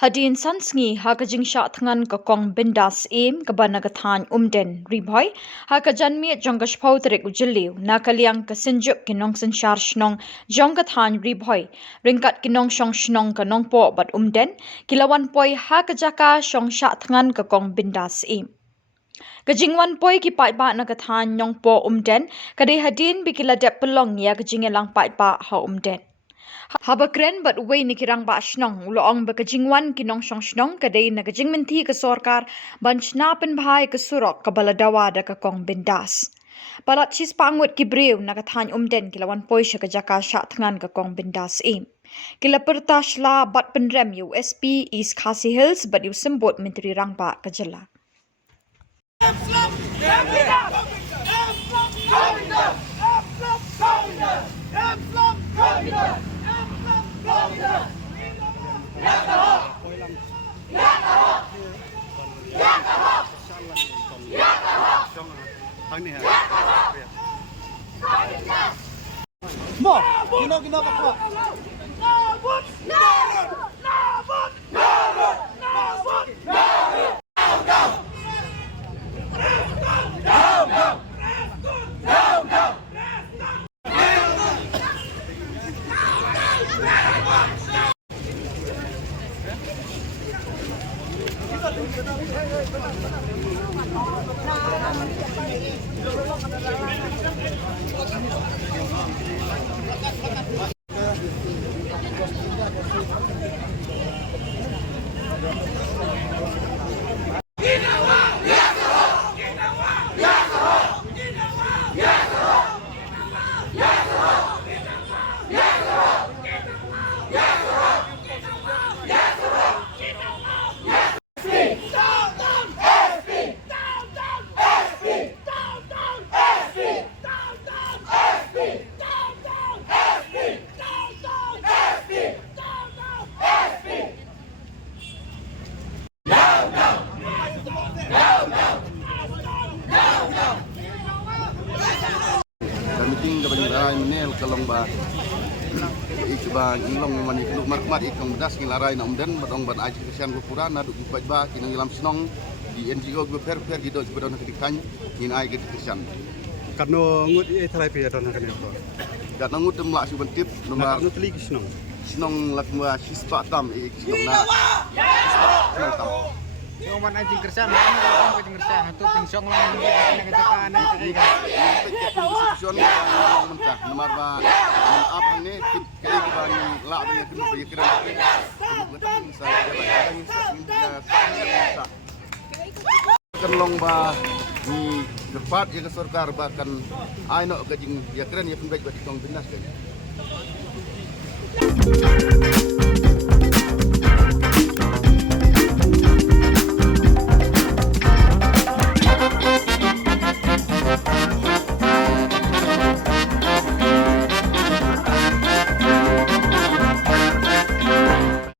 Hadin sansngi hakajing sha thangan ka kong bindas em ka banagathan umden ribhoy hakajanmi jongashphau trek ujiliu nakaliang ka sinjuk kinong sanshar shnong jongathan ribhoy ringkat kinong shong shnong ka nong po bat umden kilawan poi hakajaka shong sha thangan ka kong bindas em Kajingwan poi ki pai ba nagathan nyong po umden kadai hadin bikila dep pelong ya kajingelang pai ba ha umden Habakren bat uway ni kirang ba shnong uloong ba kajingwan kinong shong shnong kadai na kajingmenti ka sorkar ban shnapen bahai ka surok ka baladawa da ka kong bindas. Balat chis pangut ki brew na kathan umden kilawan poi siya kajaka sya thangan ka kong bindas im. Kila pertash la bat penrem USP East Khasi Hills bat yu sembut menteri rangba kajala. Mo, gino pa. Meeting dapat dilarai menel kalong ba ikba ilong mani keluk markmat ikong bedas ngilarai na umden badong ban aji kesian gupuran aduk ibat ba kinang ilam sinong di NGO gue per di dot bedon kedikan ngin ai gitu kesian Karno ngut terapi adon kan itu. gat nangut temlak su bentip nomor Karno teli kisnong. sinong lakma sispa tam sinong na sinong tam Yung man anjing kersan, ano kajing kersan, itu pingsong lang yung katakan na kaiga. institution mentah nomor ba apa hang ni kai ba ni la ba ni kenu pikiran betul saya kan long ba ni depat ya ke sorkar ba kan ai no gajing ya keren ya pun baik ba di tong bindas kan